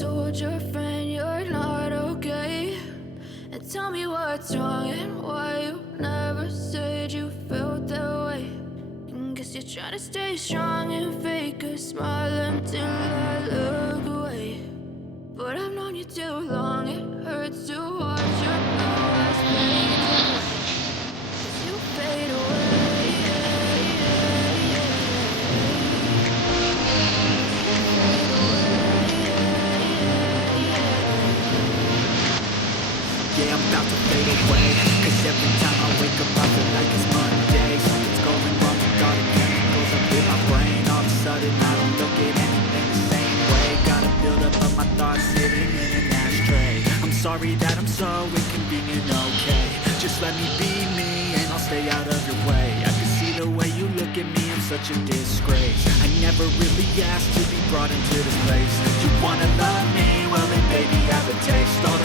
told your friend you're not okay, and tell me what's wrong and why you never said you felt that way. And guess you're trying to stay strong and fake a smile until I look away. But I've known you too long, it hurts to watch your blue eyes fade away. 'Cause you fade away. Yeah, I'm about to fade away, 'cause every time I wake up I feel like it's Monday. Something's going wrong with all the chemicals up in my brain. All of a sudden I don't look at anything the same way. Got a build up of my thoughts sitting in an ashtray. I'm sorry that I'm so inconvenient, okay. Just let me be me and I'll stay out of your way. I can see the way you look at me, I'm such a disgrace. I never really asked to be brought into this place. You wanna love me? Well then baby have a taste. All